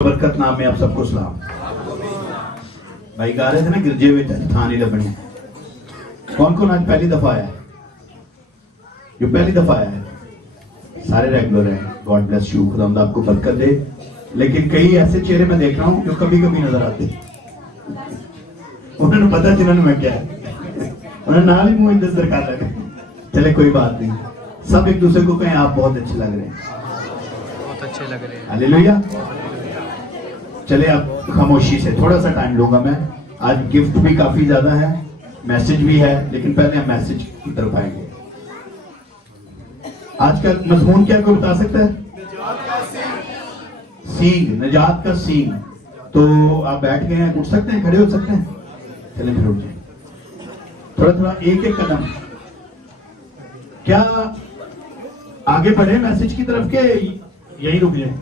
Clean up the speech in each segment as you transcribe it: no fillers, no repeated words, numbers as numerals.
बरकत नाम में आप सबको सलाम। भाई गा रहे थे ना गिरजे में थां नहीं लबनी। कौन कौन आज पहली दफा आया है? जो पहली दफा आया है सारे रेगुलर हैं। गॉड ब्लेस यू, खुदा आपको बरकत दे। लेकिन कई ऐसे चेहरे मैं देख रहा हूं जो कभी कभी नजर आते, उन्होंने पता जिन्होंने मैं क्या है, उन्होंने नाल ही मुंह इंतजार कर लगे। चले कोई बात नहीं, सब एक दूसरे को कहें आप बहुत अच्छे लग रहे हैं, बहुत अच्छे लग रहे हैं। हालेलुया। चले अब खामोशी से थोड़ा सा टाइम लूंगा मैं। आज गिफ्ट भी काफी ज्यादा है, मैसेज भी है, लेकिन पहले हम मैसेज की तरफ आएंगे। आज का मजमून क्या कोई बता सकता है? सींग, निजात का सींग। तो आप बैठ गए हैं, उठ सकते हैं, खड़े हो सकते हैं? चले फिर उठ जाए, थोड़ा थोड़ा एक एक कदम। क्या आगे बढ़े मैसेज की तरफ के यही रुक जाए?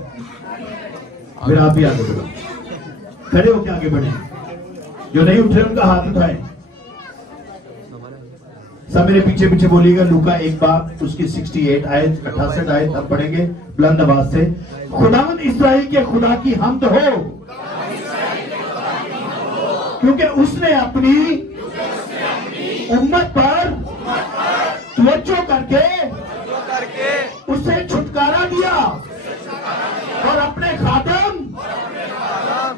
फिर आप भी आगे बढ़ो, खड़े होकर आगे बढ़े। जो नहीं उठ रहे उनका हाथ उठाए। सब मेरे पीछे पीछे बोलिएगा। लूका एक बात उसकी 68 आयत 68 आयत अब पढ़ेंगे बुलंद आवाज से। खुदावंद इस्राएल के खुदा की हम्द हो, क्योंकि उसने अपनी उम्मत पर तवज्जो करके उसे छुटकारा दिया और अपने खादम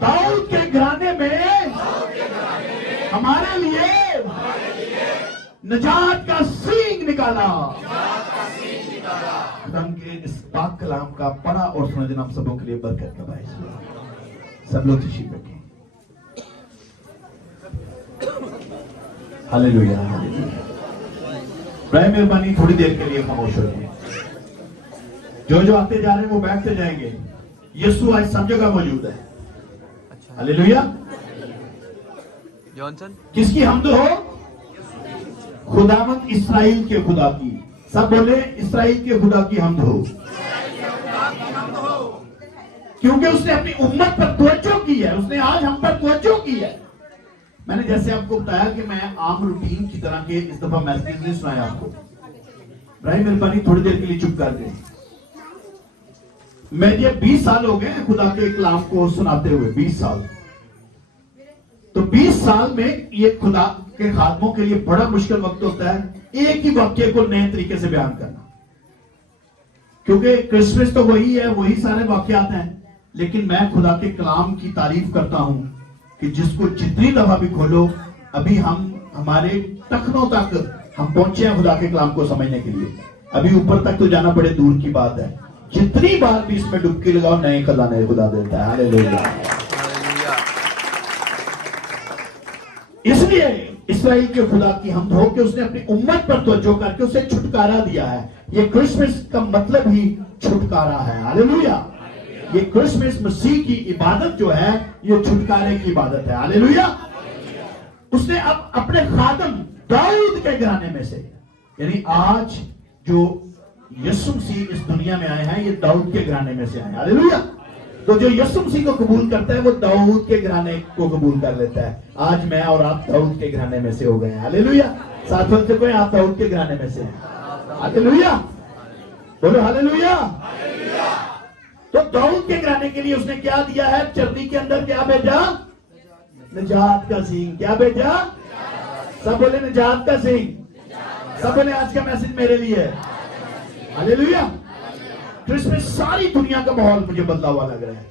दाऊद के घराने में हमारे लिए नजात का सींग निकाला। खुदाम के इस पाक कलाम का पढ़ा और सुना देना हम सबों के लिए बरकत का बायस हुआ। सब लोग तशरीफ रखें। Hallelujah, hallelujah. बड़ी मेहरबानी, थोड़ी देर के लिए खामोश हो जाए। जो आते जा रहे हैं वो बैठते जाएंगे। यीशु आज सब जगह मौजूद है। हालेलुया। जॉनसन किसकी हम्द हो? खुदावंद इस्राएल के खुदा की। सब बोले इस्राएल के खुदा की हम्द हो, क्योंकि उसने अपनी उम्मत पर तवज्जो की है। उसने आज हम पर तवज्जो की है। मैंने जैसे आपको बताया कि मैं आम रूटीन की तरह के इस दफा मैसेज नहीं सुनाया आपको। बड़ी मेहरबानी, थोड़ी देर के लिए चुप कर दें। मैं ये 20 साल हो गए खुदा के कलाम को सुनाते हुए, 20 साल। तो 20 साल में ये खुदा के खादमों के लिए बड़ा मुश्किल वक्त होता है एक ही वाक्य को नए तरीके से बयान करना, क्योंकि क्रिसमस तो वही है, वही सारे वाक्यात हैं। लेकिन मैं खुदा के कलाम की तारीफ करता हूं कि जिसको जितनी दफा भी खोलो, अभी हम हमारे टखनों तक हम पहुंचे हैं खुदा के कलाम को समझने के लिए। अभी ऊपर तक तो जाना बड़े दूर की बात है। जितनी बार भी इसमें डुबकी लगाओ, नए खजाने खुदा देता है। हालेलुया। इसलिए इस्राएल के खुदा की हम्द हो कि उसने अपनी उम्मत पर तवज्जो करके उसे छुटकारा दिया है। ये क्रिसमस का मतलब ही छुटकारा है। हालेलुया। ये क्रिसमस मसीह की इबादत जो है, ये छुटकारे की इबादत है। हालेलुया। उसने अब अपने खादम दाऊद के घराने में से, यानी आज जो यीशु मसीह इस दुनिया में आए हैं, ये दाऊद के घराने में से आए। हालेलुया। तो जो यीशु मसीह को कबूल करता है वो दाऊद के घराने को कबूल कर लेता है। आज मैं और आप दाऊद के घराने में से हो गए हैं। हालेलुया। साथ से कोई आप दाऊद के घराने में से हैं। हालेलुया, बोलो हालेलुया। तो दाऊद के घराने के लिए उसने क्या दिया है? चर्नी के अंदर क्या भेजा? निजात का सींग। क्या भेजा? सब बोले निजात का सींग। सब बोले आज का मैसेज मेरे लिए है। हालेलुया। क्रिसमस सारी दुनिया का माहौल मुझे बदला हुआ लग रहा है।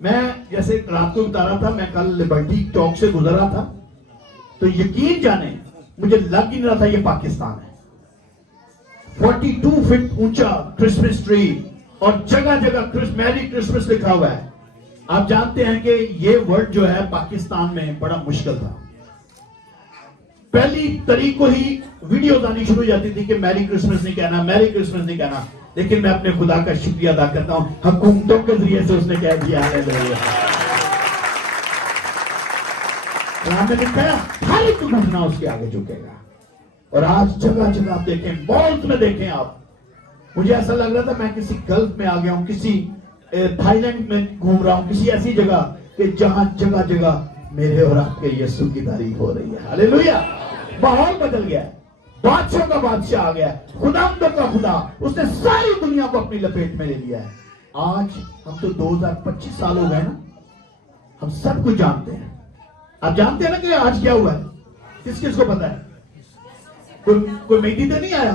मैं जैसे रात को बता रहा था, मैं कल लिबर्टी चौक से गुजर रहा था, तो यकीन जाने मुझे लग ही नहीं रहा था ये पाकिस्तान है। 42 फीट ऊंचा क्रिसमस ट्री और जगह जगह मैरी क्रिसमस लिखा हुआ है। आप जानते हैं कि ये वर्ड जो है पाकिस्तान में बड़ा मुश्किल था। पहली तारीख को ही वीडियो आनी शुरू हो जाती थी कि मैरी क्रिसमस नहीं कहना, मैरी क्रिसमस नहीं कहना। लेकिन मैं अपने खुदा का शुक्रिया अदा करता हूं, हुकूमतों के जरिए से उसने कह दिया है। लिखा है हर एक घटना उसके आगे झुकेगा। और आज जगह जगह आप देखें, मॉल्स में देखें आप, मुझे ऐसा लग रहा था मैं किसी गल्फ में आ गया हूं, किसी थाईलैंड में घूम रहा हूं, किसी ऐसी जगह कि जहां जगह जगह मेरे और आपके यीशु की तारीफ हो रही है। हालेलुया। माहौल बदल गया, बादशाह का बादशाह आ गया, खुदावंद का खुदा, उसने सारी दुनिया को अपनी लपेट में ले लिया है। आज हम तो 2025 साल हो गए ना, हम सब कुछ जानते हैं। आप जानते हैं ना कि आज क्या हुआ है? किस किस को पता है? कोई मेहंदी तो नहीं आया,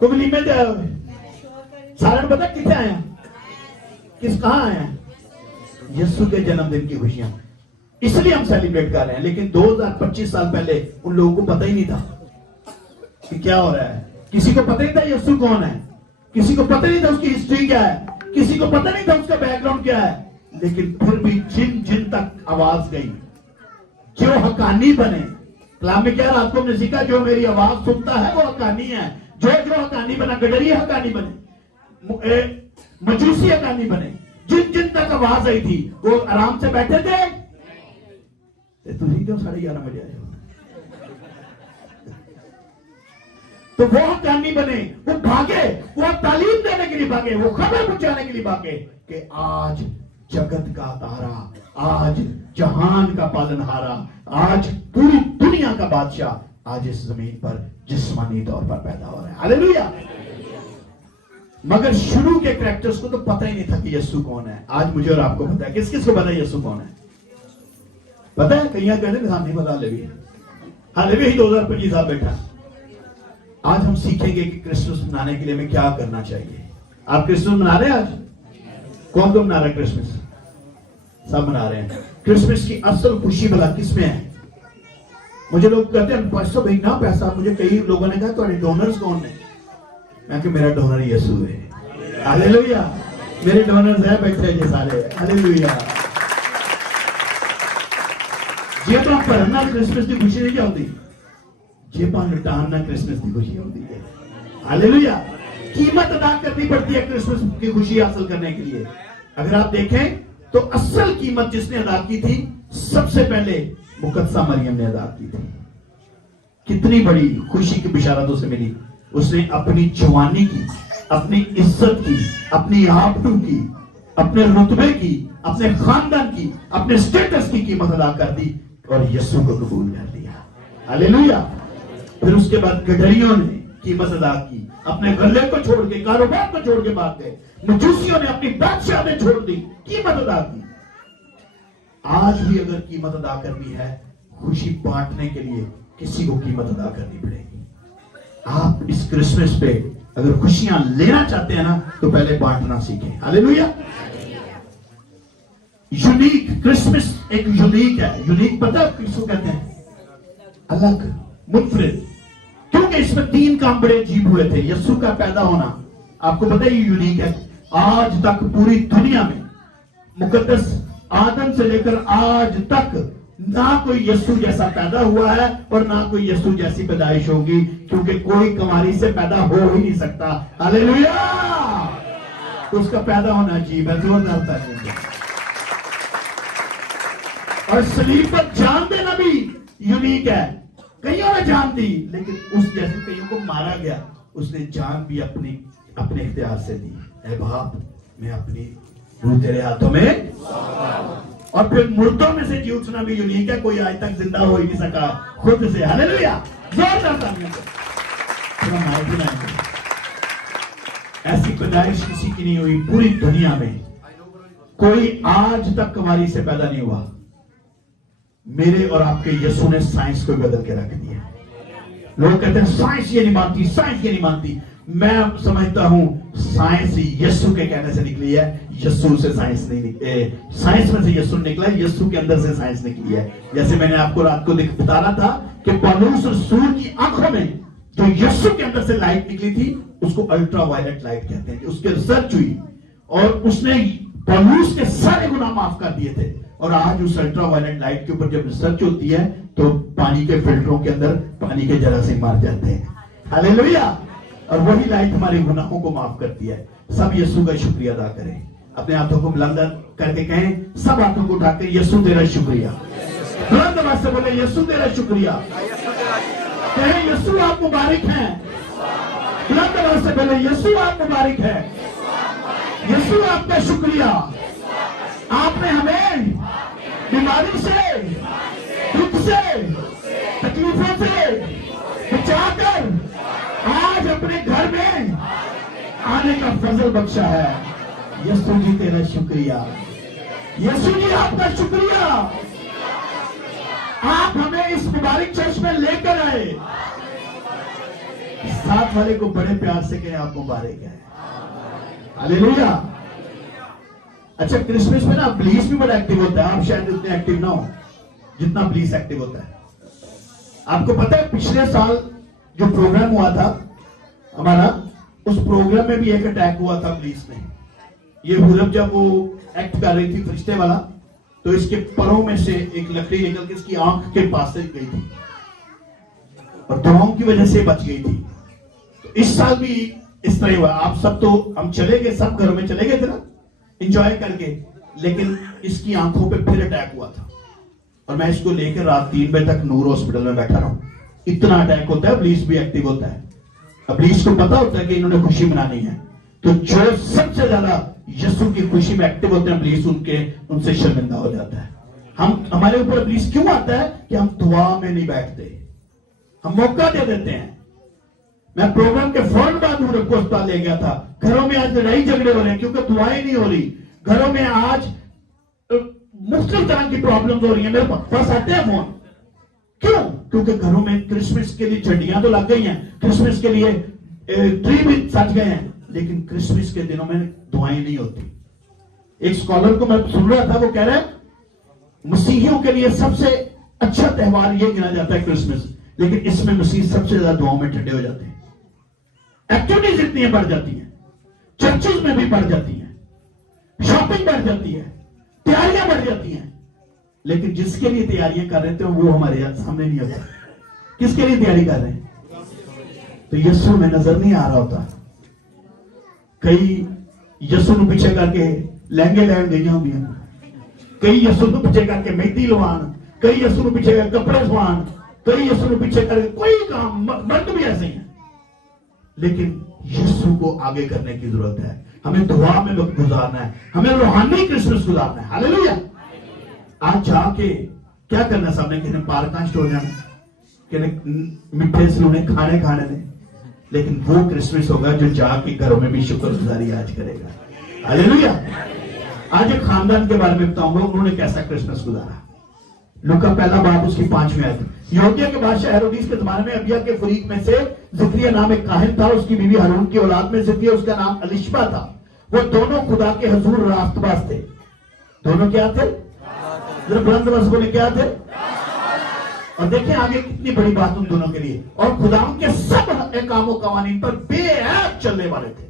कोई वलीमे तो आया? सारा ने पता कितने आया, किस कहां आया? यीशु के जन्मदिन की खुशियां, इसलिए हम सेलिब्रेट कर रहे हैं। लेकिन 2025 साल पहले उन लोगों को पता ही नहीं था कि क्या हो रहा है। किसी को पता नहीं था यीशु कौन है, किसी को पता नहीं था उसकी हिस्ट्री क्या है, किसी को पता नहीं था उसका बैकग्राउंड क्या है। लेकिन फिर भी जिन जिन तक आवाज गई, जो हकानी बने, कलाम में क्या रात को हमने सीखा, जो मेरी आवाज सुनता है वो हकानी है। जो जो हकानी बना, गडरी हकानी बने, मजूसी हकानी बने, जिन जिन तक आवाज आई थी वो आराम से बैठे थे। तुम क्यों 11:30 बजे आए हो? तो वो हकानी बने, वो भागे, वो तालीम देने के लिए भागे, वो खबर पहुंचाने के लिए भागे कि आज जगत का तारा, आज जहान का पालनहारा, आज पूरी दुनिया का बादशाह आज इस जमीन पर जिस्मानी तौर पर पैदा हो रहा है। हालेलुया। मगर शुरू के कैरेक्टर्स को तो पता ही नहीं था कि यीशु कौन है। आज मुझे और आपको पता है। किस किस को पता है यीशु कौन है? पता है? कहीं कहते हैं नहीं पता। हालेलुया ही 2025 साल बैठा। आज हम सीखेंगे कि क्रिसमस मनाने के लिए हमें क्या करना चाहिए। आप क्रिसमस मना रहे हैं? आज कौन कौन मना रहा है क्रिसमस? सब मना रहे हैं। क्रिसमस की असल खुशी भला किसमें है? मुझे लोग कहते हैं पैसा भाई ना पैसा। मुझे कई लोगों ने कहा तुम्हारे डोनर्स कौन है? मैं कि मेरा डोनर यीशु है। हालेलुया। मेरे डोनर्स है, बैठे ये सारे। हालेलुया। जेबा भरना क्रिसमस की खुशी नहीं क्या होती? जेबा लुटाना क्रिसमस की खुशी होती है। हालेलुया। कीमत अदा करनी पड़ती है क्रिसमस की खुशी हासिल करने के लिए। अगर आप देखें तो असल कीमत जिसने अदा की थी, सबसे पहले मुकद्दसा मरियम ने अदा की थी। कितनी बड़ी खुशी की बिशारत उसे मिली। उसने अपनी जवानी की, अपनी इज्जत की, अपनी आबरू की, अपने रुतबे की, अपने खानदान की, अपने स्टेटस की कीमत अदा कर दी और यीशु को कबूल कर लिया। हालेलुया। फिर उसके बाद गडरियों ने कीमत अदा की, अपने गले को छोड़ के, कारोबार को छोड़ के भाग गए। मजूसियों ने अपनी बादशाहतें छोड़ दी, कीमत अदा की। आज भी अगर कीमत अदा करनी है, खुशी बांटने के लिए किसी को कीमत अदा करनी पड़ेगी। आप इस क्रिसमस पे अगर खुशियां लेना चाहते हैं ना, तो पहले बांटना सीखें। हालेलुया। यूनिक क्रिसमस एक यूनिक है। यूनिक पता है किसको कहते हैं? अलग, मुनफरिद। क्योंकि इसमें 3 काम बड़े अजीब हुए थे। यीशु का पैदा होना, आपको पता है ये यूनिक है। आज तक पूरी दुनिया में मुकद्दस आदम से लेकर आज तक ना कोई यीशु जैसा पैदा हुआ है और ना कोई यीशु jैसी पैदाइश होगी, क्योंकि कोई कुंवारी से पैदा हो ही नहीं सकता। हालेलुया। उसका पैदा होना अजीब है, जोरदार ताली। और सलीब पर जान देना भी यूनिक है। कईयों ने जान दी, लेकिन उस जैसे कईयों को मारा गया, उसने जान भी अपने इख्तियार से दी। ऐ बाप, मैं अपनी रूह तेरे हाथों में। और फिर मुर्दों में से जी उठना भी यूनिक है। कोई आज तक जिंदा हो ही नहीं सका खुद से। हालेलुया। जोरदार तालियां। ऐसी पैदाइश किसी की नहीं हुई पूरी दुनिया में। कोई आज तक कुंवारी से पैदा नहीं हुआ। मेरे और आपके यीशु ने साइंस को बदल के रख दिया। लोग कहते हैं साइंस ये नहीं मानती, साइंस ये नहीं मानती। मैं समझता हूं साइंस यीशु के कहने से निकली है। यीशु से साइंस नहीं निकली, साइंस में से यीशु निकला है, यीशु के अंदर से साइंस निकली है। जैसे मैंने आपको रात को बता रहा था कि पौलुस रसूल की आंखों में जो यीशु के अंदर से लाइट निकली थी, उसको अल्ट्रा वायलेट लाइट कहते हैं। उसके रिसर्च हुई और उसने पौलुस के सारे गुनाह माफ कर दिए थे। और आज उस अल्ट्रा वायलेट लाइट के ऊपर जब रिसर्च होती है तो पानी के फिल्टरों के अंदर पानी के जरासीम मार जाते हैं। हालेलुया। और वही लाइट हमारे गुनाहों को माफ करती है। सब यीशु का शुक्रिया अदा करें। अपने हाथों को बुलंद करके कहें, सब हाथों को उठाकर यीशु तेरा शुक्रिया। बुलंद आवाज से बोले, यीशु तेरा शुक्रिया। कहें, यीशु आप मुबारक हैं। बुलंद आवाज से बोले, यीशु आप मुबारक हैं। यीशु आपका शुक्रिया, आपने हमें बीमारी से, दुख से, तकलीफों से बचाकर आज अपने घर में आने का फजल बख्शा है। यीशु जी तेरा शुक्रिया, यीशु जी आपका शुक्रिया। आप हमें इस मुबारक चर्च में लेकर आए। साथ वाले को बड़े प्यार से कहें आप मुबारक है। हालेलुया। अच्छा, क्रिसमस में ना ब्लीस भी बड़ा एक्टिव होता है। आप शायद उतने एक्टिव ना हो जितना ब्लीस एक्टिव होता है। आपको पता है पिछले साल जो प्रोग्राम हुआ था हमारा, उस प्रोग्राम में भी एक अटैक हुआ था ब्लीस में। ये हुरब जब वो एक्ट कर रही थी फरिश्ते वाला, तो इसके परों में से एक लकड़ी निकल के इसकी आंख के पास से गई थी और दुआओं की वजह से बच गई थी। तो इस साल भी इस तरह हुआ। आप सब तो हम चले गए, सब घरों में चले गए थे ना एंजॉय करके, लेकिन इसकी आंखों पे फिर अटैक हुआ था और मैं इसको लेकर रात 3 बजे तक नूर हॉस्पिटल में बैठा रहा हूं। इतना अटैक होता है, पुलिस भी एक्टिव होता है। अब पुलिस को पता होता है कि इन्होंने खुशी मनानी है, तो जो सबसे ज्यादा यीशु की खुशी में एक्टिव होते हैं पुलिस, उनसे शर्मिंदा हो जाता है। हमारे ऊपर पुलिस क्यों आता है कि हम दुआ में नहीं बैठते, हम मौका दे देते हैं। मैं प्रोग्राम के फौरन बाद हुरब को अस्पताल ले गया था। घरों में आज लड़ाई झगड़े हो रहे हैं क्योंकि दुआएं नहीं हो रही। घरों में आज मुख्तलिफ तरह की प्रॉब्लम्स हो रही है। मेरे पास आते हैं फोन, क्यों? क्योंकि घरों में क्रिसमस के लिए झंडियां तो लग गई हैं, क्रिसमस के लिए ट्री भी सज गए हैं, लेकिन क्रिसमस के दिनों में दुआएं नहीं होती। एक स्कॉलर को मैं सुन रहा था, वो कह रहा है मसीहियों के लिए सबसे अच्छा त्योहार ये गिना जाता है क्रिसमस, लेकिन इसमें मसीह सबसे ज्यादा दुआओं में ठंडे हो जाते हैं। एक्टिविटीज इतनी बढ़ जाती हैं, चर्चेज में भी बढ़ जाती हैं, शॉपिंग बढ़ जाती है, तैयारियां बढ़ जाती हैं, लेकिन जिसके लिए तैयारियां कर रहे थे वो हमारे सामने नहीं होता। किसके लिए तैयारी कर रहे हैं? तो यीशु में नजर नहीं आ रहा होता। कई यीशु ਨੂੰ ਪਿੱਛੇ ਕਰਕੇ ਲਹਿੰਗੇ ਲੈਣ ਗਈਆਂ ਹੁੰਦੀਆਂ, ਕਈ ਯਿਸੂ ਨੂੰ ਪਿੱਛੇ ਕਰਕੇ ਮਹਿੰਦੀ ਲਵਾਣ, कई यीशु ਨੂੰ ਪਿੱਛੇ ਕਰਕੇ कपड़े सवान, कई यीशु ਨੂੰ ਪਿੱਛੇ करके कोई काम, मर्द भी ऐसे हैं। लेकिन यीशु को आगे करने की जरूरत है। हमें दुआ में वक्त गुजारना है, हमें रूहानी क्रिसमस गुजारना है। हालेलुया। आज जाके क्या करना, सामने किसी ने पार्क स्टोर जाना, किसी मिठे सलूने खाने खाने ने, लेकिन वो क्रिसमस होगा जो जाके घरों में भी शुक्रगुजारी आज करेगा। हालेलुया। आज एक खानदान के बारे में बताऊंगा, उन्होंने कैसा क्रिसमस गुजारा। लूका पहला बाब उसकी 5वीं आयत। यहूदिया के बादशाह हेरोदिस के जमाने में अबिया के फरीक में से जिक्रिया नाम एक काहिन था, उसकी बीवी हारून की औलाद में जिक्रिया, उसका नाम अलिशबा था। वो दोनों खुदा के हुजूर रास्तबाज थे। दोनों क्या थे? जरा बुलंद आवाज बोले, क्या थे? और देखिए आगे कितनी बड़ी बात उन दोनों के लिए। और खुदा के सब कामों कवानीन पर बेऐब चलने वाले थे।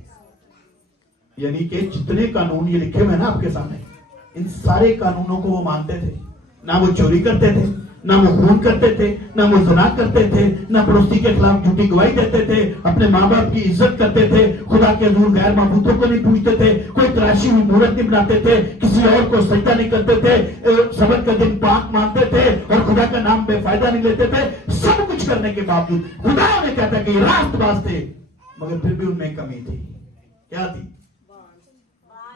यानी कि जितने कानून ये लिखे हुए हैं ना आपके सामने, इन सारे कानूनों को वो मानते थे। ना वो चोरी करते थे, ना वो खून करते थे, ना वो ज़िना करते थे, ना पड़ोसी के खिलाफ झूठी गवाही देते थे, अपने माँ बाप की इज्जत करते थे, खुदा के हजूर गैर माबूदों को नहीं पूछते थे, कोई तराशी हुई मूर्त नहीं बनाते थे, किसी और को सजदा नहीं करते थे, सबत का दिन पाक मानते थे और खुदा का नाम बेफायदा नहीं लेते थे। सब कुछ करने के बावजूद खुदा ने कहता कि रास्तबाज थे, मगर फिर भी उनमें कमी थी। क्या थी?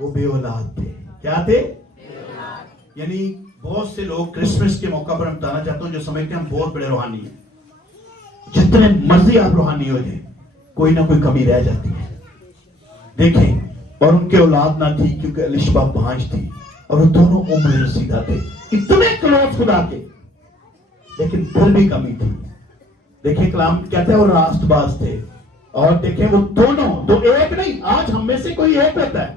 वो बेऔलाद थे। क्या थे? यानी बहुत से लोग क्रिसमस के मौका पर, मैं बताना चाहता हूं, जो समझते हैं हम बहुत बड़े रूहानी हैं। जितने मर्जी आप रूहानी हो जाए, कोई ना कोई कमी रह जाती है। देखें, और उनके औलाद ना थी क्योंकि अलिशबा भांज थी और वो दोनों उम्र रसीदा थे, इतने क्लोज खुदा के, लेकिन फिर भी कमी थी। देखिए कलाम कहते हैं वो रास्तबाज थे। और देखें वो दोनों, दो एक नहीं, आज हम में से कोई एक रहता है।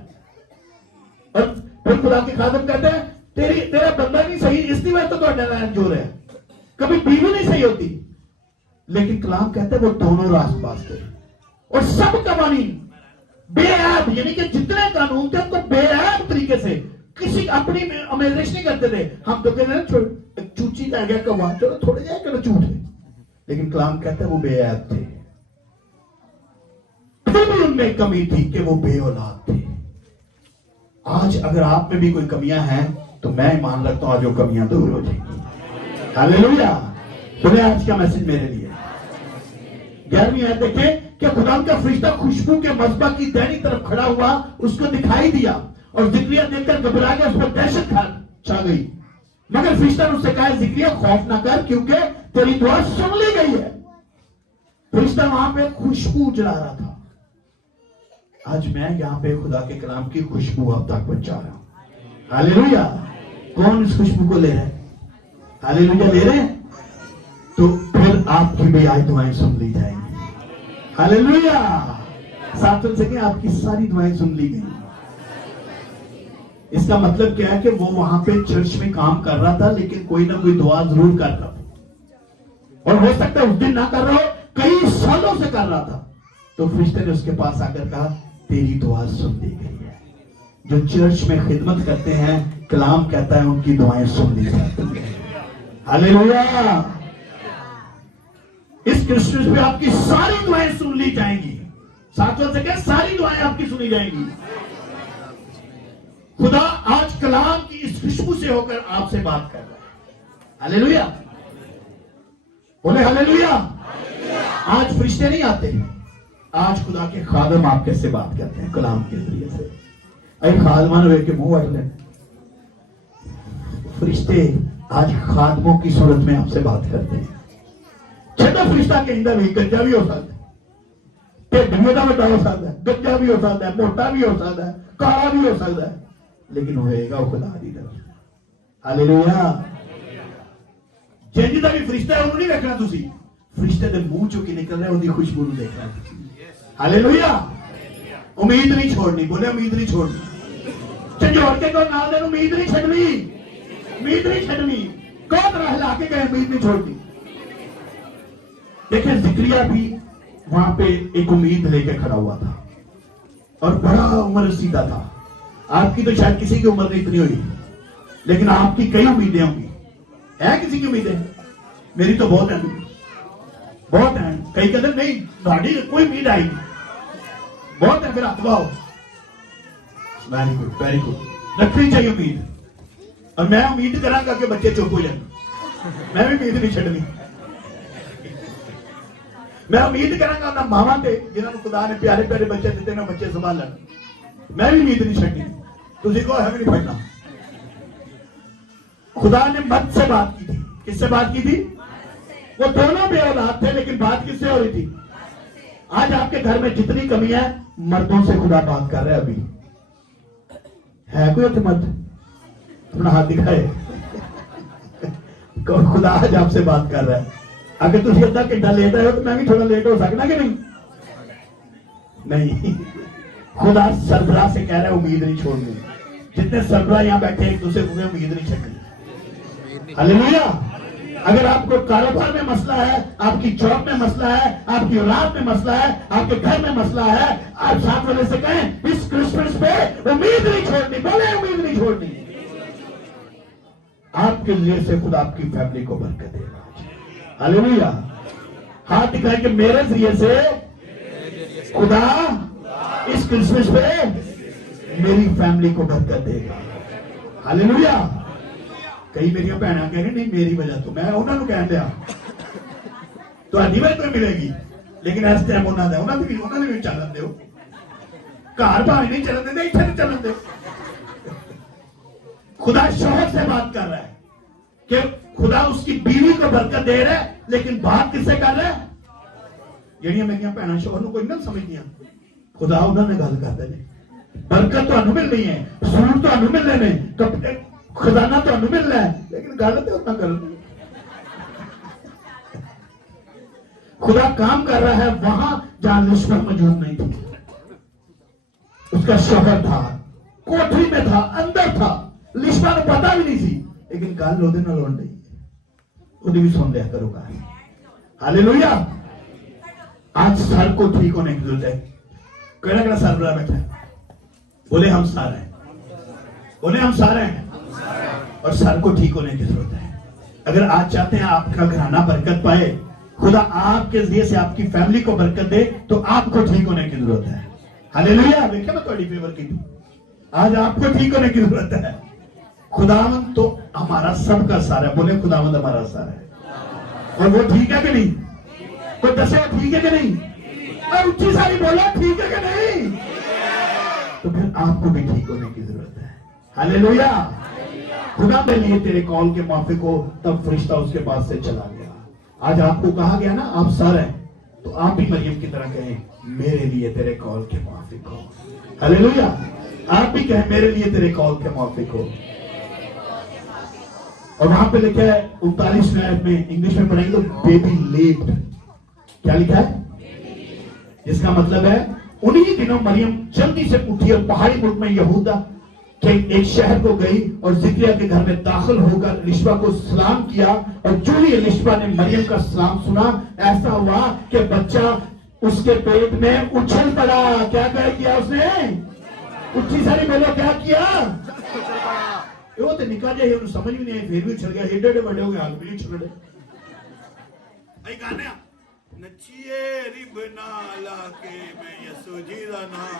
और फिर खुदा के खादिम कहते हैं तेरा बंदा नहीं सही, इसलिए वजह तो नारायण जो है, कभी बीवी नहीं सही होती। लेकिन कलाम कहते हैं वो दोनों रास्तबाज थे और सब कवानीन बेऐब, यानी कि जितने कानून थे उनको बेऐब तरीके से, किसी अपनी अमेजिश नहीं करते थे। हम तो कहते हैं चूची रह गया कौवा, चलो थोड़े जाए करो झूठ है, लेकिन कलाम कहते हैं वो बेऐब थे। फिर भी उनमें कमी थी कि वो बेऔलाद थे। आज अगर आप में भी कोई कमियां हैं तो मैं मान रखता हूं आज वो कमियां दूर हो जाएंगी। हालेलुया। बोले आज का मैसेज मेरे लिए। 11वीं आयत देखें कि खुदा का फरिश्ता खुशबू के मस्बा की दाहिनी तरफ खड़ा हुआ, उसको दिखाई दिया और जिक्रिया देखकर घबरा गया, उस पर दहशत छा गई। मगर फरिश्ता ने उससे कहा, जिक्रिया खौफ ना कर, क्योंकि तेरी दुआ सुन ली गई है। फरिश्ता वहां पे खुशबू जला रहा था। आज मैं यहाँ पे खुदा के कलाम की खुशबू अब तक पहुंचा रहा हूं। हालेलुया। कौन इस खुशबू को ले रहे हैं? हालेलुया ले रहे हैं? तो फिर आपकी भी आज दुआएं सुन ली जाएंगी। हालेलुया। साथ सके आपकी सारी दुआएं सुन ली गई। इसका मतलब क्या है कि वो वहां पे चर्च में काम कर रहा था, लेकिन कोई ना कोई दुआ जरूर कर रहा था, और हो सकता है उस दिन ना कर रहा हो, कई सालों से कर रहा था। तो फरिश्ते ने उसके पास आकर कहा, तेरी दुआ सुन ली गई है। जो चर्च में खिदमत करते हैं, कलाम कहता है उनकी दुआएं सुन ली जाती हैं। हालेलुया। इस क्रिसमस पे आपकी सारी दुआएं सुन ली जाएंगी। साथियों से क्या, सारी दुआएं आपकी सुनी जाएंगी। खुदा आज कलाम की इस खुशबू से होकर आपसे बात कर रहा है। हालेलुया। बोले हालेलुया। आज फरिश्ते नहीं आते, आज खुदा के खादम आपके से बात करते हैं कलाम के जरिए से। अरे खादमान वे के मुंह अटले, फरिश्ते आज खादमों की सूरत में आपसे बात करते हैं। छठा फरिश्ता के अंदर भी गंजा भी हो सकता है, ढिंगोटा बड़ा हो सकता है, गंजा भी हो सकता है, मोटा भी हो सकता है, काला भी हो सकता है, लेकिन होएगा वो खुदा दी तरफ। हालेलुया। जिंदा भी फरिश्ता है, उन्होंने देखना तुसी, फरिश्ते के मुंह चो की निकल रहा है, उसकी खुशबू को देखना तुसी। हालेलुया। उम्मीद नहीं छोड़नी। बोले उम्मीद नहीं छोड़नी। झंझोड़ के को नाल दे, उम्मीद नहीं छड्डनी, उम्मीद नहीं छड्डनी। कौन तरह हिला के गए, उम्मीद नहीं छोड़नी। देखिए जिक्रिया भी वहां पे एक उम्मीद लेके खड़ा हुआ था, और बड़ा उम्र सीधा था। आपकी तो शायद किसी की उम्र नहीं इतनी हुई, लेकिन आपकी कई उम्मीदें होंगी। है किसी की उम्मीदें? मेरी तो बहुत है, बहुत है। कई कहते नहीं, गाड़ी कोई उम्मीद आई नहीं, बहुत है, फिर अथवाओ। Very good, very good. रखनी चाहिए उम्मीद, और मैं उम्मीद करांगा कि बच्चे चुप हो जाए। मैं भी उम्मीद नहीं छड्डनी। मैं उम्मीद करांगा ना मावा ते जिन्होंने खुदा ने प्यारे प्यारे बच्चे दिते ना, बच्चे संभालन। मैं भी उम्मीद नहीं छड्डनी। तुझे को है भी नहीं पढ़ना। खुदा ने मत से बात की थी। किससे बात की थी? वो दोनों भी औलाद थे, लेकिन बात किससे हो रही थी? आज आपके घर में जितनी कमी है, मर्दों से खुदा बात कर रहा है। अभी है कोई मर्द? अपना हाथ दिखाए। खुदा आज आपसे बात कर रहा है। अगर तुम अद्धा घंटा लेट आए हो, तो मैं भी थोड़ा लेट हो सकना कि नहीं? नहीं। खुदा सरबराह से कह रहा है उम्मीद नहीं छोड़नी। जितने सरबराह यहां बैठे एक दूसरे को उम्मीद नहीं छोड़नी। हालेलुया। अगर आपको कारोबार में मसला है, आपकी जॉब में मसला है, आपकी औलाद में मसला है, आपके घर में मसला है, आप साथ वाले से कहें इस क्रिसमस पे उम्मीद नहीं छोड़नी। बोले उम्मीद नहीं छोड़नी। आपके लिए से खुदा आपकी फैमिली को बरकत देगा। हालेलुया। हाथ दिखाए कि मेरे जरिए से खुदा इस क्रिसमस पे मेरी फैमिली को बरकत देगा। हालेलुया। कई मेरिया भैन कह रही नहीं मेरी वजह तो, मैं उन्होंने कह दिया तुहाडी वजह तो मिलेगी, लेकिन इस टाइम उन्होंने भी चलन दो। घर भावे नहीं चलन देते, इतने चलन दो। खुदा शोहर से बात कर रहा है कि खुदा उसकी बीवी को बरकत दे रहा है, लेकिन बात किससे कर रहा है? ਜਿਹੜੀਆਂ मेरिया भैन शोहर को कोई ना समझदियां, खुदा उन्होंने गल करते हैं। बरकत तो मिलनी है, सूट तो मिलने ने, कपड़े खजाना तो मिलना है, लेकिन गल तो उतना करनी। खुदा काम कर रहा है वहां जहां लिस्बा मौजूद नहीं थी। उसका शोहर था, कोठरी में था, अंदर था, लिस्बा को पता भी नहीं थी, लेकिन गल ओदे नाल होण दी। ओदी भी सुन लिया करूंगा। हालेलुया। आज सर को ठीक होने की जरूरत है। केड़ा सर बड़ा बैठा है? बोले हम सारे हैं। बोले हम सारे हैं। और सर को ठीक होने की जरूरत है। अगर आज चाहते हैं आपका घराना बरकत पाए, खुदा आपके जरिए से आपकी फैमिली को बरकत दे, तो आपको ठीक होने की जरूरत है। हालेलुया। देखिए मैं थोड़ी फेवर की, आज आपको ठीक होने की जरूरत है। खुदावंद तो हमारा सबका सारा है। बोले खुदावंद हमारा सारा है। और वो ठीक है कि नहीं? कोई दसे ठीक है कि नहीं? और उच्ची सारी बोला ठीक है कि नहीं? तो फिर आपको भी ठीक होने की जरूरत है। हालेलुया। खुदा ने लिए तेरे कॉल के माफिक को, तब फरिश्ता उसके पास से चला गया। आज आपको कहा गया ना आप सर हैं, तो आप भी मरियम की तरह कहें, मेरे लिए तेरे कॉल के मुआफिक हो। हालेलुया। आप भी कहें, मेरे लिए तेरे कॉल के मुआफिक हो। और वहां पे लिखा है 39वें आयत में, इंग्लिश में पढ़ेंगे तो बेबी लेप्ड। क्या लिखा है? इसका मतलब है उन्हीं दिनों मरियम जल्दी से उठी और पहाड़ी मुल्क में यहूदा के एक शहर को गई और जिक्रिया के घर में दाखिल होकर लिशबा को सलाम किया। और जो ही लिशबा ने मरियम का सलाम सुना, ऐसा हुआ कि बच्चा उसके पेट में उछल पड़ा। क्या किया उसने? उठी सारी बोलो, क्या किया? वो तो निकाल जाए, समझ भी नहीं आई, फिर भी उछल गया। एडे बड़े हो गए, हाल भी उछल गए। गाने नचिए रिब नाला के मैं यसू जी दा नाम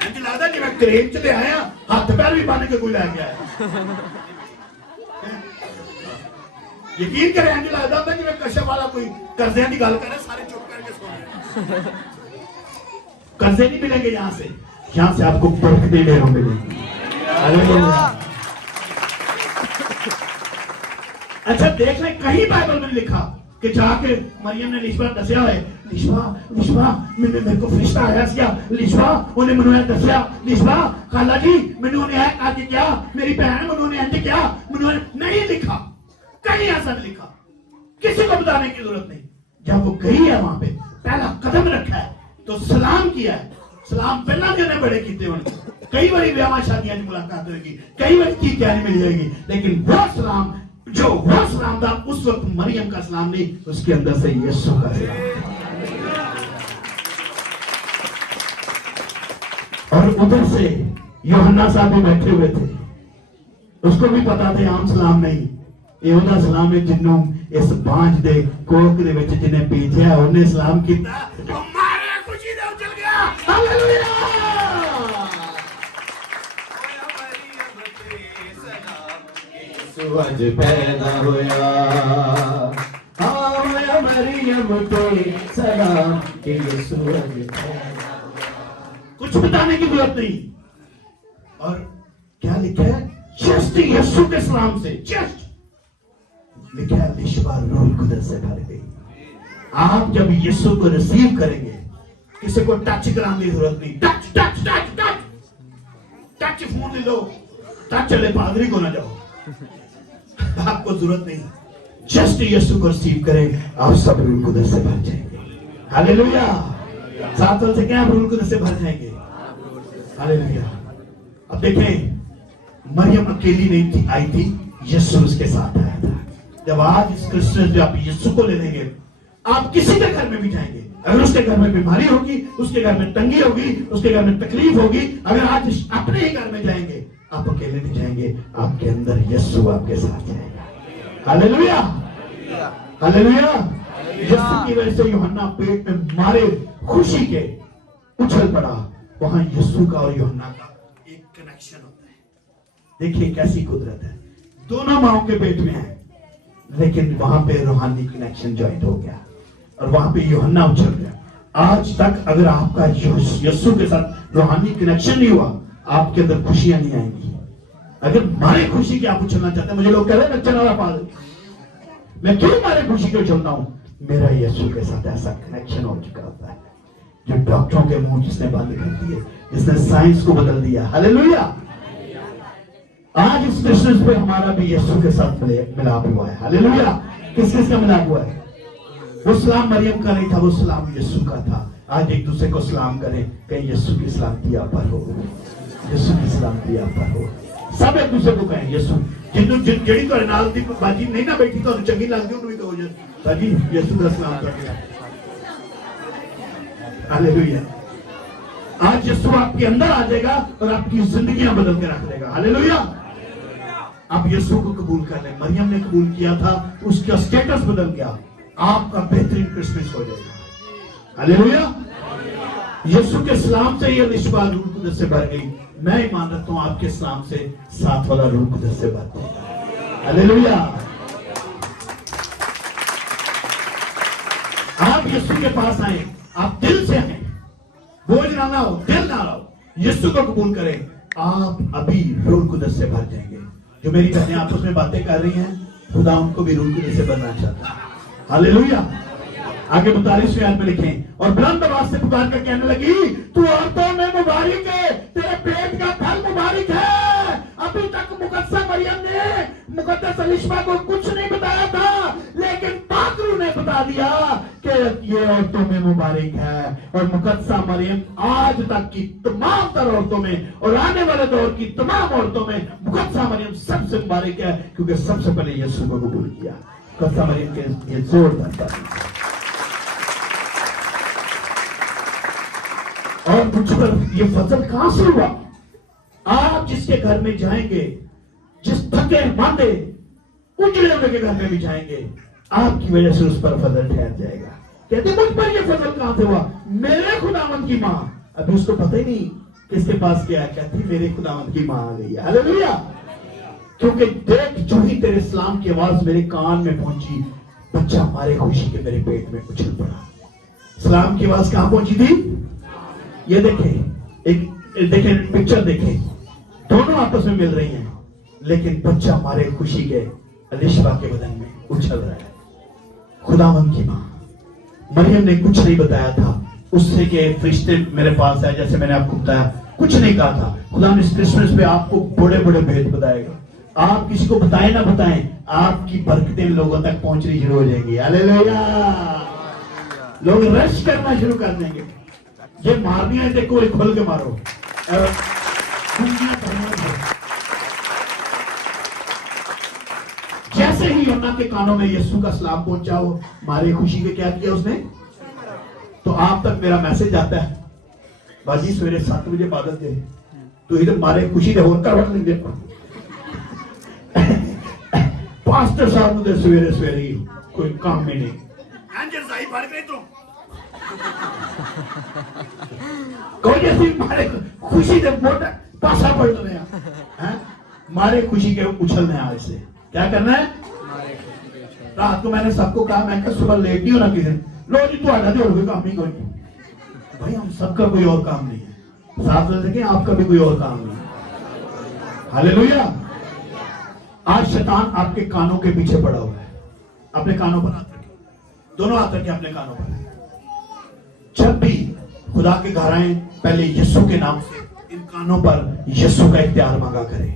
इंज लगदा जिवें क्रेन च ले आया, हाथ पैर भी बन के कोई ले गया। यकीन करें, इंज लगदा होंदा जिवें कश्यप वाला कोई कर्जे की गल करे, सारे चुप करके सो रहे। कर्जे नहीं मिलेंगे यहाँ से आपको बरकतें ढेरों मिलेंगी। अच्छा देख लें, कहीं बाइबल में लिखा कि जाके मरियम ने लिशबा दसिया है, लिशबा मेरे को फरिश्ता आया सी, लिशबा उन्हें मैनू दसिया, लिशबा खाला जी मैनू उन्हें आज क्या, मेरी बहन मैनू उन्हें इंज क्या, मैनू नहीं लिखा, कहीं ऐसा नहीं लिखा, किसी को बताने की जरूरत नहीं। जब वो गई है वहां पे, पहला कदम रखा है तो सलाम किया है। सलाम पहला भी उन्हें बड़े किते होंगे, कई बार ब्याह शादियां की मुलाकात होगी, कई बार की तैयारी मिल जाएगी, लेकिन वो सलाम जो वो सलाम था उस वक्त मरियम का सलाम नहीं, उसके अंदर से यीशु का सलाम। और उधर से यूहन्ना साहब भी बैठे हुए थे, उसको भी पता था आम सलाम नहीं, यहूदा सलाम है जिन्हों इस बांझ दे कोक दे विच जिन्हें भेजा उन्हें सलाम किया, हमारे खुशी दे उछल गया। हालेलुया। आज पैदा होया, होया मरियम पे सलाम के यीशु आज पैदा। कुछ बताने की जरूरत नहीं। और क्या लिखा है? जस्ट यीशु के सलाम से, जस्ट लिखा है लिशबा रूह कुदस से भर गई। आप जब यीशु को रिसीव करेंगे, किसी को टच कराने की जरूरत नहीं। Touch touch touch touch touch phone ले लो, टच चले पादरी को ना जाओ, आपको जरूरत नहीं। जस्ट यीशु को रिसीव करें, आप सब रूह कुदस से भर जाएंगे। हालेलुया। साथ से क्या आप रूह कुदस से भर जाएंगे? हालेलुया। अब देखें, मरियम अकेली नहीं थी, आई थी, यीशु उसके साथ आया था। जब आज इस क्रिसमस में आप यीशु को ले लेंगे, आप किसी के घर में भी जाएंगे, अगर उसके घर में बीमारी होगी, उसके घर में तंगी होगी, उसके घर में तकलीफ होगी, अगर आज अपने ही घर में जाएंगे, आप अकेले नहीं जाएंगे, आपके अंदर यीशु आपके साथ जाएगा। हालेलुया। हालेलुया। यीशु की वजह से यूहन्ना पेट में मारे खुशी के उछल पड़ा। वहां यीशु का और यूहन्ना का एक कनेक्शन होता है। देखिए कैसी कुदरत है, दोनों माओं के पेट में है, लेकिन वहां पे रूहानी कनेक्शन ज्वाइंट हो गया और वहां पे यूहन्ना उछल गया। आज तक अगर आपका यीशु के साथ रूहानी कनेक्शन नहीं हुआ, आपके अंदर खुशियां नहीं आएंगी। अगर मारे खुशी की आप उछलना चाहते हैं, मुझे लोग कह रहे हैं बच्चा वाला पाल, मैं क्यों मारे खुशी के उछलना हूं? मेरा यीशु के साथ ऐसा कनेक्शन हो चुका होता है जो डॉक्टरों के मुंह जिसने बंद कर दिए, जिसने साइंस को बदल दिया। हालेलुया। आज इस क्रिसमस पे हमारा भी यीशु के साथ मिलाप हुआ है। हालेलुया। किस किस का मिलाप हुआ है? वो सलाम मरियम का नहीं था, वो सलाम यीशु का था। आज एक दूसरे को सलाम करें, कहीं यीशु की सलामती आप पर हो, यीशु की सलामती आप पर हो। सब एक दूसरे को कहें यीशु, जिहड़ी तुहाडे नाल दी बाजी नहीं ना बैठी, तुहानू चंगी लगदी उहनू भी कहो जी बाजी यीशु का सलाम करके। हालेलुया। आज यीशु आपके अंदर आ जाएगा और आपकी जिंदगियां बदल के रख देगा। हालेलुया। आप यीशु को कबूल कर लें। मरियम ने कबूल किया था, उसका स्टेटस बदल गया, आपका बेहतरीन क्रिसमस हो जाएगा। हालेलुया। यीशु के सलाम से ये लिशबा रूह कुदस से भर गई। मैं ईमान रखता हूं आपके सलाम से साथ वाला रूह कुदस से भर जाएगा। हालेलुया। आप यीशु के पास आए, आप दिल से आए, बोझ ना हो, दिल ना हो, यीशु को कबूल करें, आप अभी रूह कुदस से भर जाएंगे। जो मेरी बहनें आपस में बातें कर रही हैं, खुदा उनको भी रूह कुदस से भरना चाहता है। हालेलुया। आगे 42वें आयत में लिखें, और बुलंद आवाज से पुकार कर कहने लगी, तू औरतों में मुबारक है, तेरे पेट का फल मुबारक है। अभी तक मुकद्दस मरियम ने मुकद्दस एलिशबा को कुछ नहीं बताया था, लेकिन पाकरू ने बता दिया कि ये औरतों में मुबारक है। और मुकद्दस मरियम आज तक की तमाम तर औरतों में और आने वाले दौर की तमाम औरतों में मुकद्दस मरियम सबसे मुबारक है, क्योंकि सबसे पहले यीशु को कबूल किया। मुकद्दस मरियम के ये जोरदार तारीफ। और मुझ पर ये फजल कहां से हुआ? आप जिसके घर में जाएंगे, जिस थके मांदे उजड़े हुए के घर में भी जाएंगे, आपकी वजह से उस पर फजल ठहर जाएगा। कहते मुझ पर ये फजल कहां से हुआ? मेरे खुदावंद की मां, अभी उसको पता ही नहीं किसके पास क्या है, कहती मेरे खुदावंद की मां आ गई है। हालेलुया। क्योंकि देख, जो ही तेरे इस्लाम की आवाज मेरे कान में पहुंची, बच्चा हमारे खुशी के मेरे पेट में उछल पड़ा। इस्लाम की आवाज कहां पहुंची थी? ये देखें पिक्चर देखें, दोनों आपस में मिल रही हैं, लेकिन बच्चा हमारे खुशी के एलिशबा के बदन में उछल रहा है। खुदावंद की मां मरियम ने कुछ नहीं बताया था उससे कि फरिश्ते मेरे पास है, जैसे मैंने आपको बताया, कुछ नहीं कहा था। खुदा ने इस क्रिसमस पे आपको बड़े बड़े भेद बताएगा। आप किसी को बताएं ना बताएं, आपकी बरकतें लोगों तक पहुंचनी शुरू हो जाएंगी। हालेलुया। लोग रश करना शुरू कर देंगे। ये मारनिया है, देखो खोल के मारो। जैसे ही यमुना के कानों में यीशु का सलाम पहुंचा, हो मारे खुशी के क्या किया उसने? तो आप तक मेरा मैसेज आता है, बाजी सवेरे 7 बजे बादल दे, तो इधर मारे खुशी दे होर करवा लेंगे। पास्टर साहब ने सवेरे सवेरे ही कोई काम में नहीं कोई जैसी मारे खुशी दे मोटा पासा पड़ रहे हैं, मारे खुशी के उछलने आज से क्या करना है? रात को मैंने सबको कहा, मैं क्या सुबह लेट नहीं होना किसी, लो जी तुम्हारा जो कोई काम नहीं, कोई भाई हम सबका कोई और काम नहीं है। साथ में देखें, आपका भी कोई और काम नहीं है। हालेलुया। आज शैतान आपके कानों के पीछे पड़ा हुआ है। अपने कानों पर हाथ रखें, दोनों हाथ रखें अपने कानों पर। जब भी खुदा के घर आए, पहले यीशु के नाम से इन कानों पर यीशु का इख्तियार मांगा करें।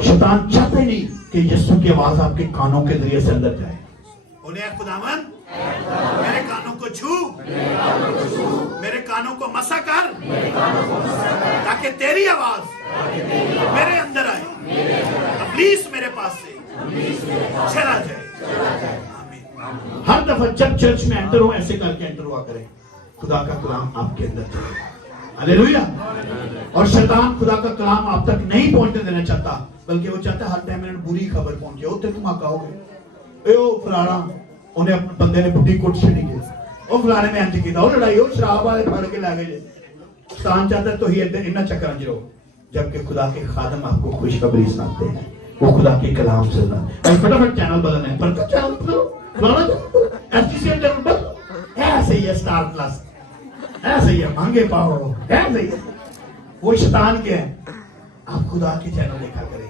शैतान चाहते नहीं कि यीशु की आवाज आपके कानों के जरिए से अंदर जाए। बोले खुदावन, मेरे कानों को छू, मेरे कानों को मसा कर, ताकि तेरी आवाज मेरे अंदर आए, प्लीज मेरे पास से चला जाए। हर दफा जब चर्च में एंटर हो, ऐसे करके एंटर हुआ करें, खुदा का कलाम आपके अंदर चले। हालेलुया। और शैतान खुदा का कलाम आप तक नहीं पहुंचने देना चाहता, बल्कि वो चाहता है हर टाइम में बुरी खबर पहुंचे। उत्ते तुम कहोगे, ओ फलाना उन्हें अपने बंदे ने बुढ़ी कोट छड़ी गई, ओ फलाने में इंज किया, ओ लड़ाई, ओ शराब वाले फड़ के ला गए। शैतान चाहता है तो ही इतना चक्कर अंज रहो, जबकि खुदा के खादम आपको खुशखबरी सुनाते हैं, वो खुदा के कलाम से सुनाते हैं। फटाफट चैनल बदलना है, पर चैनल ऐसे ही है, स्टार प्लस ऐसे ही है, महंगे पाओ ऐसे ही है। वो शैतान के हैं। आप खुदा के चैनल देखा करें,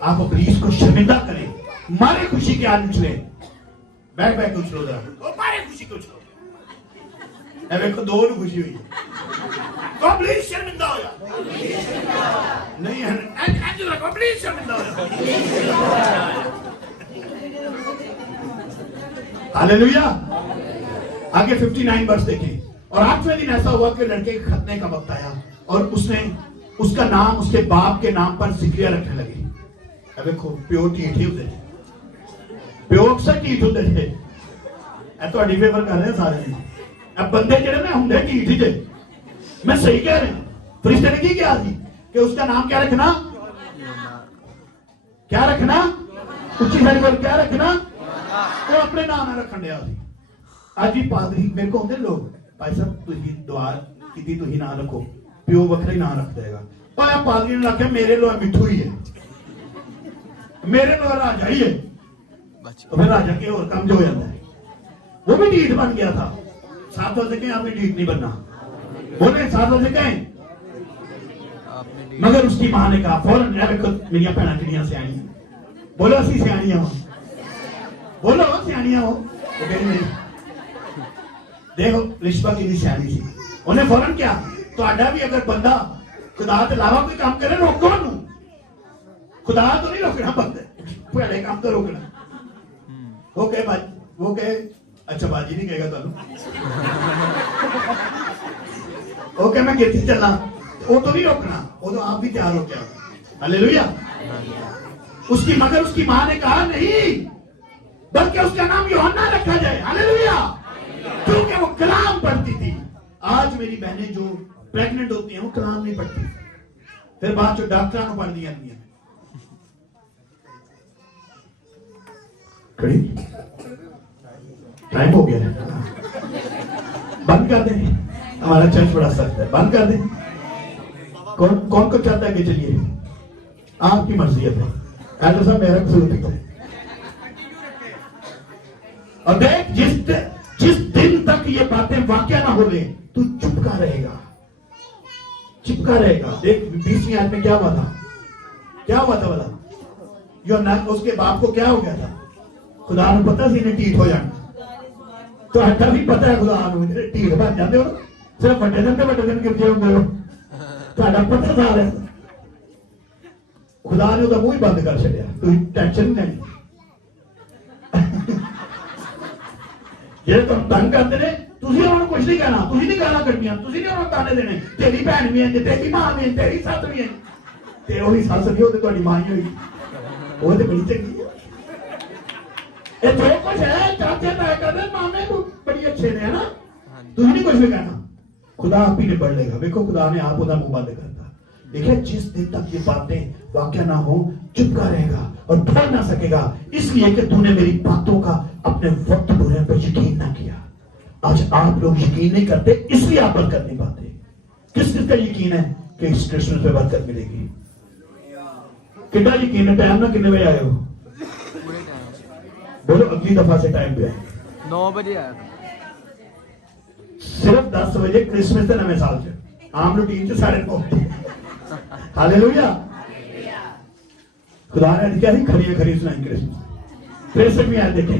आप इब्लीस को शर्मिंदा करें, मारे खुशी के आज उछले, बैठ बैठ उछलो जरा, ओ मारे खुशी को उछलो। ए देखो दो ने खुशी हुई है, तो इब्लीस शर्मिंदा हो जा नहीं है, आज रखो इब्लीस शर्मिंदा हो जा। हालेलुया। आगे 59 वर्ष देखें। और 8वें दिन ऐसा हुआ कि लड़के के खतने का वक्त आया, और उसने उसका नाम उसके बाप के नाम पर जिक्रिया रखने लगे। अब देखो प्यो ढीठ ही होते थे, प्यो अक्सर ढीठ होते थे। तो फेवर कर रहे हैं सारे दिन। अब बंदे जड़े ना होंगे ढीठ ही थे, मैं सही कह रहा हूं। फरिश्ते ने की क्या थी कि उसका नाम क्या रखना, क्या रखना, उच्ची सारी पर क्या रखना, वो अपने नाम में रखन दिया। आज भी पादरी मेरे को होंगे लोग, भाई साहब तुझी दुआ की तुझी ना रखो, प्यो वखरा ही ना रख देगा। और पादरी ने आख्या मेरे लो मिठू ही है, मेरे लो राजा ही है, तो फिर राजा के और काम जो हो जाता है। वो भी ढीठ बन गया था। 7 वर्ष कहें आपने ढीठ नहीं बनना, बोले 7 वर्ष कहें। मगर उसकी मां ने कहा फौरन, मेरिया भैन किड़िया सियाणी, बोलो असी सियाणियां हो, बोलो सियाणियां हो। देखो रिश्वा की सियानी सी, उन्हें फौरन क्या ਤੁਹਾਡਾ भी अगर बंदा खुदा के अलावा कोई काम करे रोको ਉਹਨੂੰ। खुदा तो नहीं रोकना, बंदे भैड़े काम तो रोकना। वो कहे अच्छा बाजी नहीं कहेगा तुम, वो कहे मैं गिरती चलना, वो तो नहीं रोकना, वो तो आप भी तैयार हो गया। हालेलुया। उसकी मगर उसकी मां ने कहा नहीं, बल्कि उसका नाम यूहन्ना रखा जाए। हालेलुया। क्योंकि वो कलाम पढ़ती थी। आज मेरी बहनें जो प्रेग्नेंट होती हैं वो कलाम नहीं पढ़ती, फिर बाद जो डॉक्टर पढ़ दी जाती है। खड़ी टाइम हो गया है, बंद कर दें। हमारा चर्च बड़ा सख्त है, बंद कर दें। कौन कौन को चाहता है कि चलिए, आपकी मर्जी है। एल्डर साहब मेरा कसूर नहीं है। और देख जिस दिन तक ये बातें वाकया ना हो ले, तू चुपका रहेगा, चिपका रहेगा। देख 20वीं आयत में क्या हुआ था, क्या हुआ था बोला, यूहन्ना उसके बाप को क्या हो गया था। खुदा ने पता सी इन्हें टीट हो जाना, तो हटा भी पता है खुदा ने टीट बन जाते हो, सिर्फ बड़े दिन गिरते होंगे हो, ਤੁਹਾਡਾ पता था रहा। खुदा ने ਉਹਦਾ ਮੂੰਹ ਹੀ ਬੰਦ ਕਰ ਛੱਡਿਆ, ਤੁਸੀਂ ਟੈਨਸ਼ਨ ਨਹੀਂ ਲੈਣੀ। ਜਿਹੜੇ ਤੁਹਾਨੂੰ ਤੰਗ ਕਰਦੇ ਨੇ, ਤੁਸੀਂ ਉਹਨਾਂ ਨੂੰ ਕੁਝ ਨਹੀਂ ਕਹਿਣਾ, ਤੁਸੀਂ ਨਹੀਂ ਗਾਲਾਂ ਕੱਢਣੀਆਂ, ਤੁਸੀਂ ਨਹੀਂ ਉਹਨਾਂ ਨੂੰ ਤਾਨੇ ਦੇਣੇ। ਤੇਰੀ ਭੈਣ ਵੀ ਇੰਜ, ਤੇਰੀ ਮਾਂ ਵੀ ਇੰਜ, ਤੇਰੀ ਸੱਸ ਵੀ ਇੰਜ, ਤੇ ਉਹੀ ਸੱਸ ਵੀ ਉਹ ਤੇ ਤੁਹਾਡੀ ਮਾਂ ਹੀ ਹੋਈ, ਉਹ ਤੇ ਬੜੀ ਚੰਗੀ ਹੈ। ਇਹ ਜੋ ਕੁਝ ਹੈ ਚਾਚੇ ਤਾਏ ਕਰਦੇ, ਮਾਮੇ ਨੂੰ ਬੜੀ ਅੱਛੇ ਨੇ, ਹੈ ਨਾ। ਤੁਸੀਂ नहीं कुछ भी कहना, खुदा आप ही निपट लेगा। देखो खुदा ने आप उधर मुंह बंद करता। देखिए जिस दिन तक ये बातें वाकया ना हो, चुपका रहेगा और बोल ना सकेगा, इसलिए कि तूने मेरी बातों का अपने वक्त बुरे पर यकीन ना किया। आज आप लोग यकीन नहीं करते, इसलिए आप बरकत नहीं पाते। किस किस का यकीन है कि इस क्रिसमस पे बरकत मिलेगी? कितना यकीन है? टाइम ना कितने बजे आए हो? बोलो अगली दफा से टाइम पे आए। 9 बजे आया। सिर्फ 10 बजे क्रिसमस के नवे साल च, आम रूटीन च 9:30। हालेलुया। खुदा ने क्या ही खरी सुनाई क्रिसमस। क्रिसमस में देखे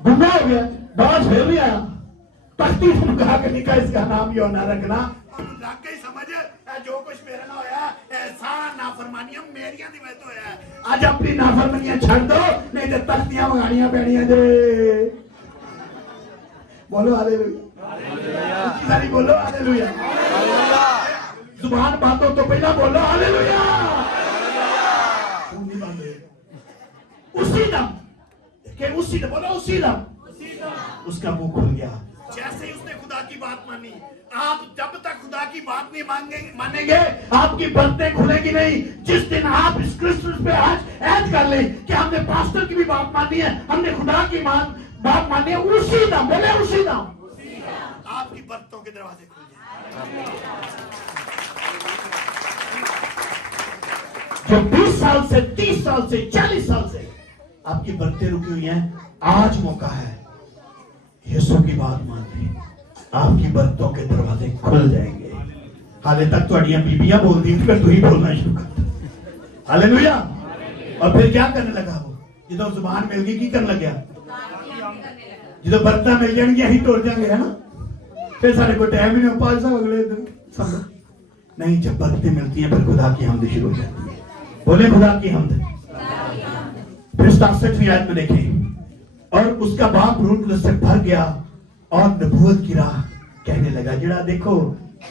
गुंगा हो गया, बाज फिर भी आया, तख्ती से कहा कि निका इसका नाम यूहन्ना रखना। लग गई समझ, जो कुछ मेरे ना होया सारा नाफरमानियां मेरियां दी वजह तो होया। आज अपनी नाफरमानियां छड़ दो, नहीं तो तख्तियां मंगानियां पैनियां जे। बोलो हालेलुया, सारी बोलो हालेलुया। जुबान बातों तो पहला बोलो हालेलुया। उसी दम बोलो, उसी दम उसका मुंह खुल गया। जैसे ही उसने खुदा की बात मानी, आप जब तक खुदा की बात नहीं मानेंगे, आपकी बरतें खुलेगी नहीं। जिस दिन आप इस क्रिसमस पे आज ऐड कर ले कि हमने पास्टर की भी बात मानी है, हमने खुदा की बात मानी है, उसी दम बोले, उसी दम आपकी बरतों के दरवाजे खुल जाएंगे। जो 20 साल से 30 साल से 40 साल से आपकी बरतें रुकी हुई हैं, आज मौका है यीशु की बात मानने, आपकी बरतों के दरवाजे खुल जाएंगे। हाले तक थोड़ियां बीबियां बोलती थी, फिर तू ही बोलना शुरू कर। हालेलुया। और फिर क्या करने लगा वो, जो जुबान मिल गई की करने लग गया, जो बरता मिल जाएंगे यही तोड़ जाएंगे, है ना। फिर सारे को टाइम ही नहीं, 5 साल अगले दिन समझ नहीं। जब बरतें मिलती हैं फिर खुदा की हमद शुरू हो जाती है। बोले खुदा की हमद। फिर 67वीं आयत में देखें, और उसका बाप रूह से भर गया और नबूवत की राह कहने लगा। जड़ा देखो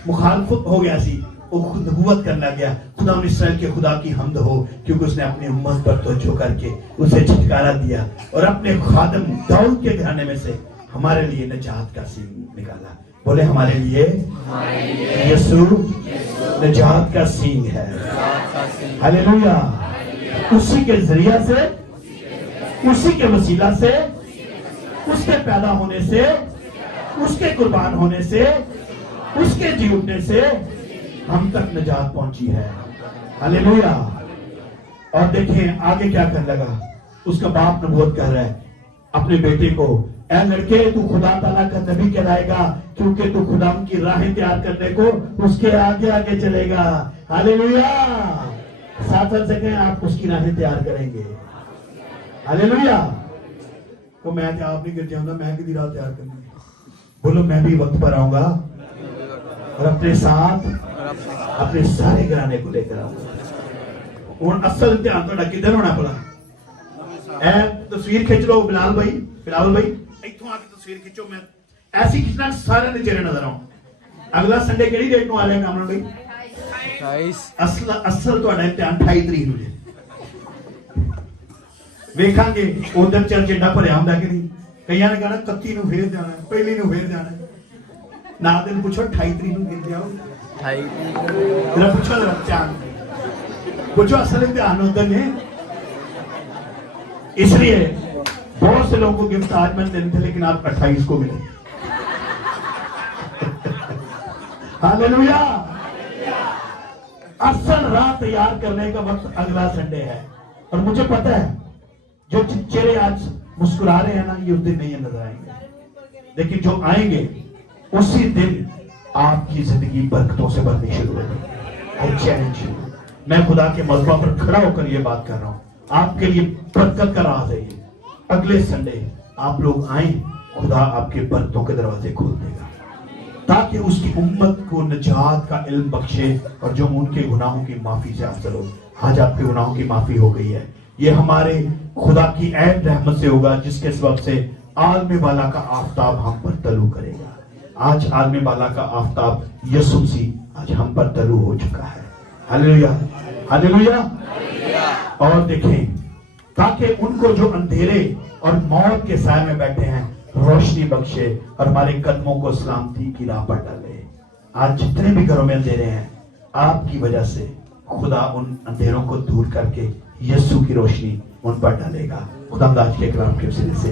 मुखालफ हो गया सी, वो खुद नबूवत करने लग गया। खुदा इस्राएल के खुदा की हमद हो, क्योंकि उसने अपनी उम्मत पर तवज्जो करके उसे छुटकारा दिया और अपने खादम दाऊद के घराने में से हमारे लिए निजात का सींग निकाला। बोले हमारे लिए यीशु निजात का सींग है। हालेलुया। उसी के जरिया से, उसी के वसीला से, उसके पैदा होने से, उसके कुर्बान होने से, उसके जी उठने से हम तक निजात पहुंची है। हालेलुया। और देखें आगे क्या करने लगा। उसका बाप नबूवत कर रहा है अपने बेटे को, ऐ लड़के तू खुदा ताला का नबी कहलाएगा, क्योंकि तू खुदा की राहें तैयार करने को उसके आगे आगे चलेगा। हालेलुया। साथ से कहें आप उसकी राहें तैयार करेंगे। हालेलुया। तो मैं आप नहीं गिर जाऊंगा, मैं किसी राह तैयार करनी। बोलो मैं भी वक्त पर आऊंगा और अपने साथ अपने सारे घराने को लेकर आऊंगा। ਹੁਣ ਅਸਲ ਧਿਆਨ ਤੁਹਾਡਾ ਕਿੱਧਰ ਹੋਣਾ ਭਲਾ? ਇਹ ਤਸਵੀਰ ਖਿੱਚ ਲਓ ਬਿਲਾਲ ਭਾਈ ਇੱਥੋਂ ਆ ਕੇ ਤਸਵੀਰ ਖਿੱਚੋ। ਮੈਂ ਐਸੀ ਖਿੱਚਣਾ ਸਾਰਿਆਂ ਦੇ ਚਿਹਰੇ ਨਜ਼ਰ ਆਉਣ। ਅਗਲਾ ਸੰਡੇ ਕਿਹੜੀ ਡੇਟ ਨੂੰ ਆ ਰਿਹਾ ਕਾਮਰਨ ਭਾਈ? 28 ਅਸਲ ਤੁਹਾਡਾ ਇਮਤਿਹਾਨ 28 ਤਰੀਕ ਨੂੰ ਜੇ ਵੇਖਾਂਗੇ ਉਧਰ ਚਰਚ ਏਡਾ ਭਰਿਆ ਹੁੰਦਾ ਕਿ ਨਹੀਂ। ਕਈਆਂ ਨੇ ਕਹਿਣਾ 31 ਨੂੰ ਫੇਰ ਜਾਣਾ, ਪਹਿਲੀ ਨੂੰ ਫੇਰ ਜਾਣਾ। ਨਾ ਦਿਨ ਪੁੱਛੋ 28 ਤਰੀਕ ਨੂੰ ਕਿੱਥੇ ਆਓ? 28 तेरा पूछो जरा चांद पूछो असल इम्तिहान होते हैं। इसलिए बहुत से लोगों को गिफ्ट आज मैंने देने थे लेकिन आप 28 को मिले। हालेलुया। असल राह तैयार करने का वक्त अगला संडे है और मुझे पता है जो चेहरे आज मुस्कुरा रहे हैं ना ये उस दिन नहीं नजर आएंगे, लेकिन जो आएंगे उसी दिन आपकी जिंदगी बरकतों से भरनी शुरू होगी। आई चैलेंज यू, मैं खुदा के मजबा पर खड़ा होकर ये बात कर रहा हूं, आपके लिए बरकत का राज है ये। अगले संडे आप लोग आए, खुदा आपके बरकतों के दरवाजे खोल देगा ताकि उसकी उम्मत को निजात का इल्म बख्शे और जो उनके गुनाहों की माफी से हासिल हो। आज आपके गुनाहों की माफी हो गई है, ये हमारे खुदा की ऐन रहमत से होगा जिसके सबब से आलम बाला का आफताब हम पर तलू करेगा। आज आलम बाला का आफताब यीशु मसीह आज हम पर तलू हो चुका है। Hallelujah hallelujah. और देखें ताकि उनको जो अंधेरे और मौत के साए में बैठे हैं रोशनी बख्शे और हमारे कदमों को सलामती की राह पर डाले। आज जितने भी घरों में अंधेरे हैं आपकी वजह से खुदा उन अंधेरों को दूर करके यीशु की रोशनी उन पर डालेगा। खुदा आज के कलाम के वसीले से